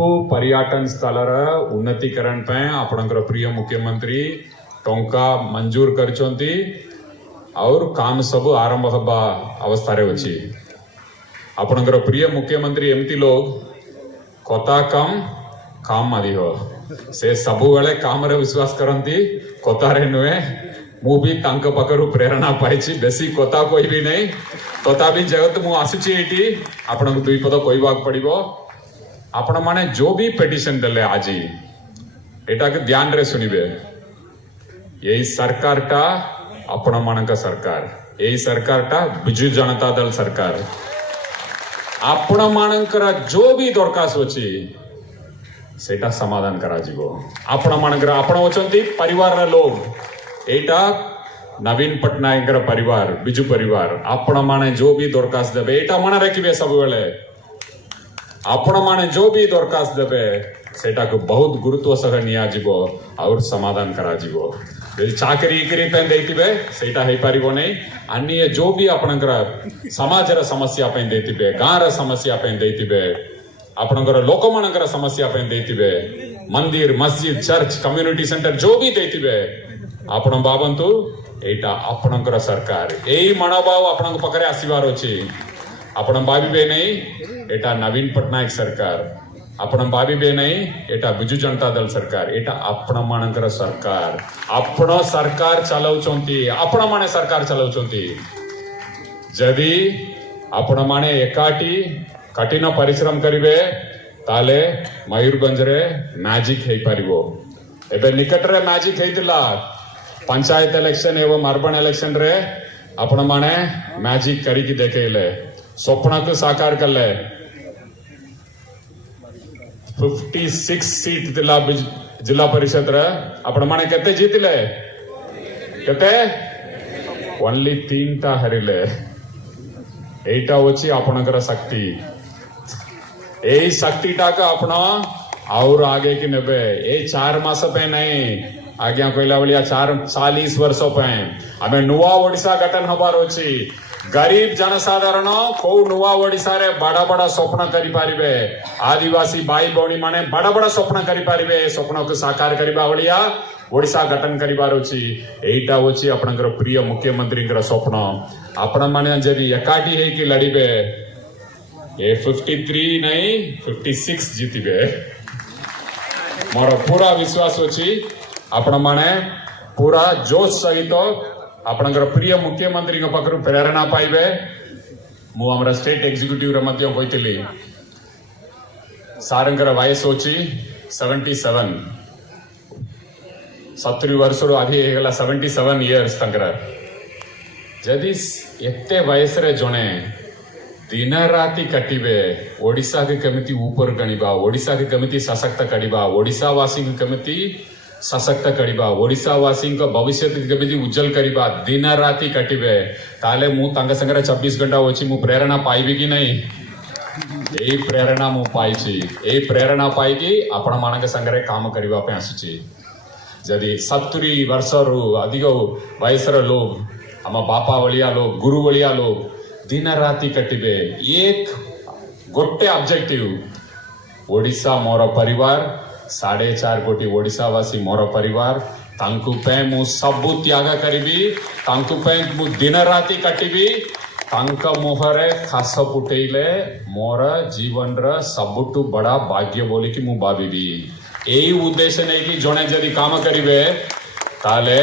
सबु पर्यटन स्थलर उन्नतीकरण पे आपणकर प्रिय मुख्यमंत्री टंका मंजूर करचंती और काम सब आरंभ हवा अवस्था रे अछि। आपणकर प्रिय मुख्यमंत्री एमती लोग कथा कम काम अधिक से सबु बेले काम रे विश्वास करंती कथा रे नुए। मु भी तांक पाखरु प्रेरणा पाइछि बेसी कथा कहबी नहीं तथापि जगत मु आसुछि एठी आपण दुई पद कहबाक पड़िबो। आपण माने जो भी पिटिशन देले आज एटा के ध्यान रे सुनिबे। यही सरकार टा आपण मानक सरकार, यही सरकार टा बिजु जनता दल सरकार। आपण मानकर जो भी दरखास्त अछि सेटा समाधान करा जिवो। आपण मानकर आपण होचंती परिवार रे लोग एटा नवीन पटनायक परिवार बिजु परिवार। आपण माने जो भी दरखास्त देबे एटा मन रखिबे सब बेले। आपण माने जो भी दरखास्त देबे सेटा को बहुत गुरुत्व सह निया जिवो और समाधान करा जिवो। यदि चाकरी करी पे देतिबे सेटा हे परिबो नै। अन्य जो भी आपणकर समाज रा समस्या पे देतिबे, गां रा समस्या पे देतिबे, आपणकर लोक मानकर समस्या पे देतिबे, मंदिर मस्जिद चर्च कम्युनिटी सेंटर जो भी देतिबे आपण बाबंतु एटा आपणकर सरकार। एई मनोभाव आपण पकरे आसीबार अछि। आपण भाबिबे नै एटा नवीन पटनायक सरकार, आपण भाबिबे नै एटा बिजु जनता दल सरकार। एटा आपण मानकर सरकार। आपण सरकार चलाउचंती, आपण माने सरकार चलाउचंती। जदि आपण माने एकाटी कठिन परिश्रम करिवे ताले मयूरभंज रे मैजिक हे परिबो। एबे निकट रे मैजिक हेतिला पंचायत इलेक्शन एवं अर्बन इलेक्शन रे आपण माने मैजिक करी की देखेले, स्वप्न को साकार करले। 56 सीट दिला जिला परिषद रे आपण माने केते जीतिले, केते ओनली 3 टा हरिले। एटा होची आपणकर शक्ति। एई शक्ति टा का आपण और आगे की नेबे। ए 4 मास पे नहीं आज्ञा कहला बलिया 40 वर्ष पे आमे नुआ ओडिशा गठन हबार अछि। गरीब जनसाधारण को नुआ ओडिशा रे बड़ा बड़ा स्वप्न करि पारिबे। आदिवासी भाई भौणी माने बड़ा बड़ा स्वप्न करि पारिबे। स्वप्न को साकार करिबा बलिया ओडिशा गठन करिबार अछि। एटा होछि आपनकर प्रिय मुख्यमंत्री कर स्वप्न। आपण माने जदि एकाठी हे कि लड़िबे ए 53 नहीं 56 जीतिबे। मोर पूरा विश्वास अछि। आपण माने पूरा जोश सहित आपणकर प्रिय मुख्यमंत्री पाखरु प्रेरणा पाइबे। मु हमरा स्टेट एग्जीक्यूटिव रे मध्य कहितली सारंकर वयस होची 77 70 वर्ष रो आधी हे गला 77 इयर्स तंकर। जदि एते वयस रे जणे दिन राति कटिबे ओडिशा के केमिति ऊपर गणिबा, ओडिशा के केमिति सशक्त करिबा, ओडिशा वासी के केमिति सशक्त करिबा, ओडिशा वासी का भविष्य केमिति उज्जवल करिबा दिन राति कटिबे ताले मु तांग संगे 24 घंटा होची मु प्रेरणा पाइबी कि नहीं। एई प्रेरणा मु पाइछि। एई प्रेरणा पाइकी आपण मानक संगे काम करिबा पे आसुछि। जदि 70 वर्ष रु अधिक वयसर लोग हम बापा वलिया लोग गुरु वलिया लोग दिन राति कटिबे एक गोटे ऑब्जेक्टिव ओडिशा मोर परिवार 4.5 कोटी ओडिशावासी मोर परिवार तांकु पे मु सबु त्याग करिबी, तांकु पे मु दिन राति कटिबी, तांक मुहरे खास फुटेइले मोर जीवन र सबुटु बड़ा भाग्य बोली कि मु भाबिबी। एई उद्देश्य नै कि जणे जदि काम करिवे ताले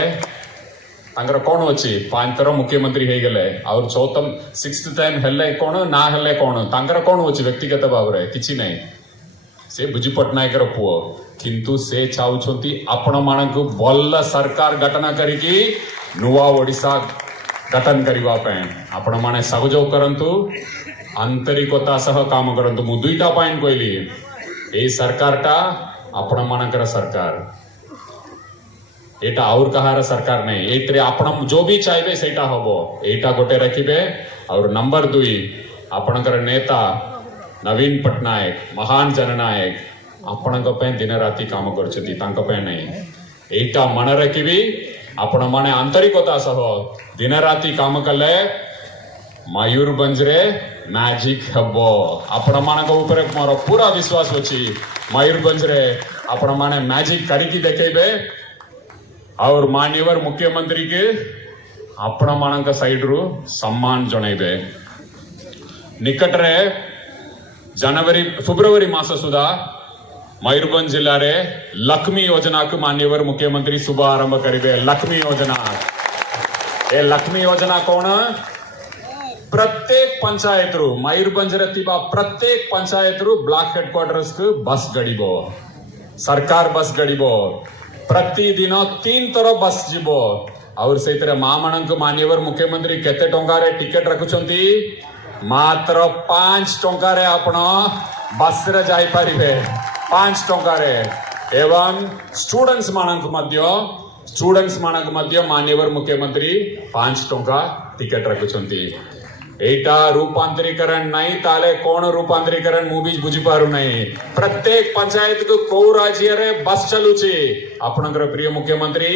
तांकर कोन अछि 5 थर मुख्यमंत्री हे गेले और 6th टाइम हेले कोन ना हेले कोन तांकर कोन अछि व्यक्तिगत भाव रे किछि नै। से बिजु पटनायक पुओ किंतु से चाहूछंती आपण मानक भल सरकार गठन करिकी नुआ ओडिशा गठन करिबा पे आपण माने सहयोग करंतु, आंतरिकता सह काम करंतु। मु दुईटा पॉइंट कहली ए सरकार टा आपण मानकर सरकार, एटा और कहार सरकार नहीं। एटरे आपण जो भी चाहबे सेटा हबो एटा गोटे रखिबे। और नंबर 2 आपणकर नेता नवीन पटनायक महान जननायक आपणक पे दिन राति काम करछथि तांक पे नहीं। एटा मन रखिबी आपण माने आंतरिकता सह दिन राति काम कले मयूरभंज रे मैजिक हब आपण मान ऊपर मोर पूरा विश्वास अच्छी मयूरभंज रे आपण माने मैजिक करिकी देखेबे और मान्यवर मुख्यमंत्री के आपण मान साइड रु सम्मान जणेबे निकट रे जनवरी फेब्रुआरी मास सुधा मयूरभंज जिला रे लक्ष्मी योजना को मान्यवर मुख्यमंत्री शुभ आरंभ करिबे लक्ष्मी योजना ए लक्ष्मी योजना कौन प्रत्येक पंचायत रु मयूरभंज रे तिबा प्रत्येक पंचायत रु ब्लॉक हेडक्वार्टर्स को बस गड़ीबो सरकार बस गड़ीबो प्रतिदिन 3 थर बस जीवो और से माँ मान मान्यवर मुख्यमंत्री केते टंका रे टिकट रखुचंती मात्र 5 टंका रे आपण बस रे जाई परिबे 5 टंका रे एवं स्टूडेंट्स मानक मध्य मान्यवर मुख्यमंत्री 5 टंका टिकट रखुचंती एटा रूपांतरीकरण नहीं ताले कौन रूपांतरीकरण मु भी बुझी पारु नहीं प्रत्येक पंचायत को को राज्य रे बस चलुची आपनकर प्रिय मुख्यमंत्री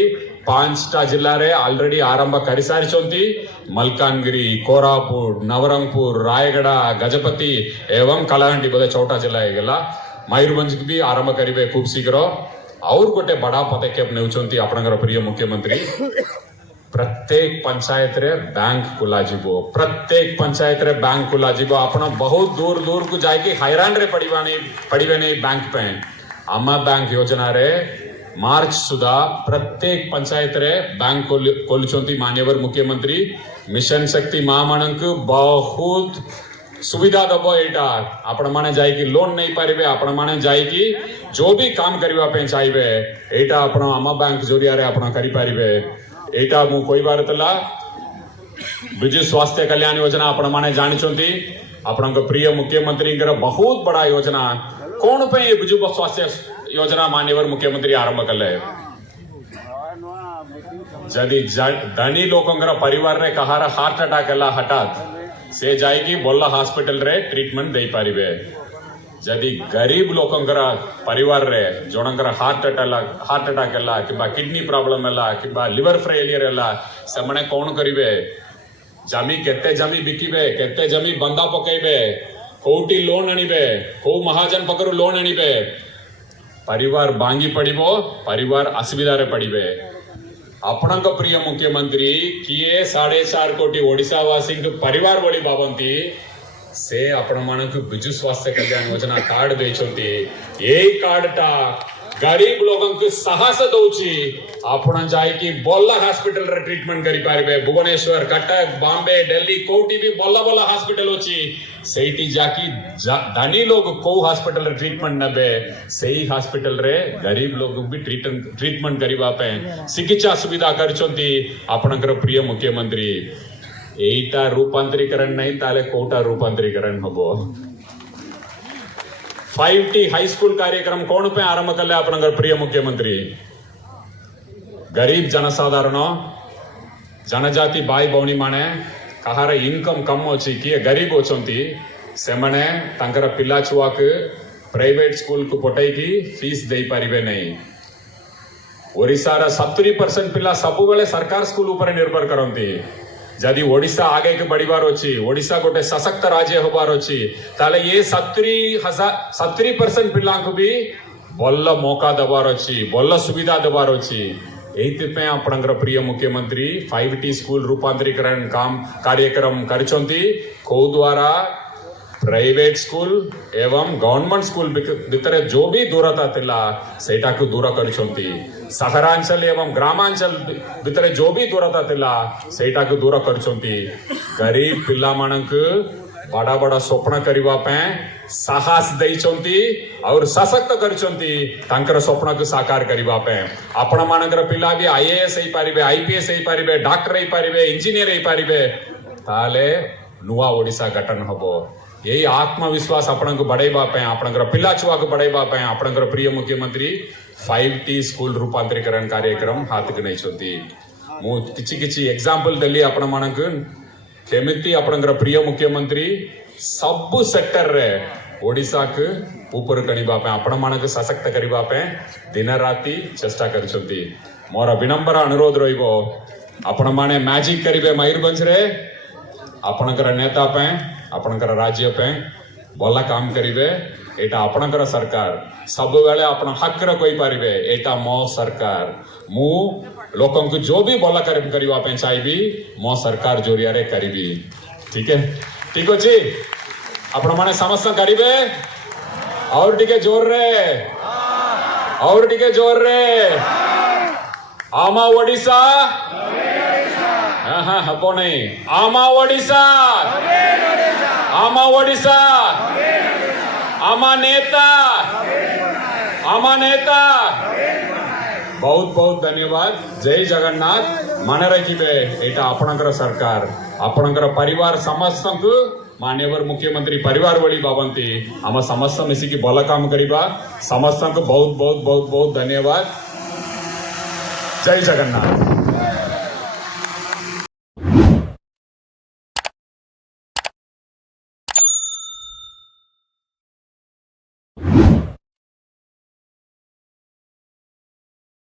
5टा जिल्ला रे ऑलरेडी आरंभ करि सारिचंती मलकानगिरी कोरापुट नवरंगपुर रायगड़ा गजपति एवं कलाहांडी बोले छोटा जिला हेगला मयूरभंज भी आरंभ करिवे खूब शीघ्र और गोटे बड़ा पदक्षेप नेउचंती आपनकर प्रिय मुख्यमंत्री प्रत्येक पंचायत रे बैंक खुला जीवो प्रत्येक पंचायत रे बैंक खुला जीवो आपण बहुत दूर दूर को जाके हैरान रे पड़िवे नहीं बैंक पे आमा बैंक योजना रे मार्च सुधा प्रत्येक पंचायत रे बैंक खोलुचंती मान्यवर मुख्यमंत्री मिशन शक्ति मां मानक बहुत सुविधा दबो एटा आपण माने जाई लोन नहीं पारिबे आपण माने जाई जो भी काम करबा पे चाहिबे एटा आपण आमा बैंक जरिया रे आपण करि पारिबे एटा मु कोई बार तला विजु स्वास्थ्य कल्याण योजना आपण माने जानिचंती आपनक प्रिय मुख्यमंत्री बहुत बड़ा योजना कौन पे ये विजु स्वास्थ्य योजना मान्यवर मुख्यमंत्री आरंभ कले जदि धनी लोकंगर परिवार रे कहार हार्ट अटैक एला हठात से जाइकी बोला हॉस्पिटल रे ट्रीटमेंट दे पारिबे जदि गरीब लोकंकर परिवार रे जोणंकर हार्ट अटैक एला किबा किडनी प्रॉब्लम एला किबा लिवर फेलियर एला से मने कोन करिवे जमी केते जमी बिकिबे केते जमी बंदा पकेइबे कोटी लोन अनिबे को महाजन पकरू लोन अनिबे परिवार बांगी पड़िबो परिवार असुविधा रे पड़िबे आपणक प्रिय मुख्यमंत्री किए 4.5 कोटी ओडिशा वासी परिवार बोली भावंती से आपण मानक विजु स्वास्थ्य कल्याण योजना कार्ड देछंती एई कार्ड टा गरीब लोगन के साहस दउची आपण जाई कि बोला हॉस्पिटल रे ट्रीटमेंट करि पारिबे भुवनेश्वर कटक बॉम्बे दिल्ली कोटी भी बोला बोला हॉस्पिटल होची सेठी जाकी धनी लोग को हॉस्पिटल रे ट्रीटमेंट नबे सेही हॉस्पिटल रे गरीब लोग भी ट्रीटमेंट करिबा पे चिकित्सा सुविधा करचंती आपणकर प्रिय मुख्यमंत्री एटा रूपांतरीकरण नहीं ताले कोटा रूपांतरीकरण हबो 5T हाई स्कूल कार्यक्रम कौन पे आरंभ कले आपनकर प्रिय मुख्यमंत्री गरीब जनसाधारण जनजाति भाई भौणी माने कहार इनकम कम अच्छी किए गरीब होचंती से माने तांकर पिला छुआ के प्राइवेट स्कूल को पठाई की फीस दे पारिबे नहीं ओडिशा रा 70% पिला सब बेले सरकार स्कूल ऊपर निर्भर करंती जदि ओडिशा आगे के बढ़िबार अछि ओडिशा गोटे सशक्त राज्य होबार अछि ताले ये 70% पिला को भी बल्ल मौका दबार अछि बल्ल सुविधा दबार अछि एइते आपणकर प्रिय मुख्यमंत्री 5T स्कूल रूपांतरीकरण काम कार्यक्रम करचंती को द्वारा प्राइवेट स्कूल एवं गवर्नमेंट स्कूल भितर जो भी दूरता थिला सेटा को दूर करचंती सहरांचल एवं ग्रामांचल भितर जो भी दूरता थिला सेटा को दूर करचंती गरीब पिला मानक बड़ा बड़ा स्वप्न करबा पे साहस दैचंती और सशक्त करचंती तांकर स्वप्न को साकार करबा पे आपण मानकर पिला भी आईएएस हे पारिबे आईपीएस हे पारिबे डॉक्टर हे पारिबे इंजीनियर हे पारिबे ताले नुआ ओडिशा गठन हबो यही आत्मविश्वास आपण को बढ़ाइबा पे आपणकर पिला छुआ को बढ़ाइबा पे आपणकर प्रिय मुख्यमंत्री 5T स्कूल रूपांतरीकरण कार्यक्रम हाथ के नहीं मु किछि एग्जांपल देली आपण मानक केमिति आपणकर प्रिय मुख्यमंत्री सब सेक्टर रे ओडिशा के ऊपर कणिबा पे आपण मानक सशक्त करिबा पे दिन राति चेष्टा करछंती मोर विनम्र अनुरोध रहिबो आपण माने मैजिक करिवे मयूरभंज रे ଆପଣଙ୍କର ନେତା ପାଇଁ ଆପଣଙ୍କର ରାଜ୍ୟ ପାଇଁ ଭଲ କାମ କରିବେ ଏଇଟା ଆପଣଙ୍କର ସରକାର ସବୁବେଳେ ଆପଣ ହକରେ କହିପାରିବେ ଏଇଟା ମୋ ସରକାର ମୁଁ ଲୋକଙ୍କୁ ଯୋଉ ବି ଭଲ କରିବା ପାଇଁ ଚାହିଁବି ମୋ ସରକାର ଜରିଆରେ କରିବି ଠିକ ଅଛି ଆପଣ ମାନେ ସମସ୍ତ କରିବେ और टिके जोर रे आमा ओडिशा हाँ हबो नहीं आमा ओडिशा आमा नेता बहुत बहुत धन्यवाद जय जगन्नाथ मन रखिबे एटा आपणकर सरकार आपणकर परिवार समस्त को मान्यवर मुख्यमंत्री परिवार वाली भावंती आम समस्त मिसिकी भल काम करिबा समस्त को बहुत बहुत बहुत बहुत धन्यवाद जय जगन्नाथ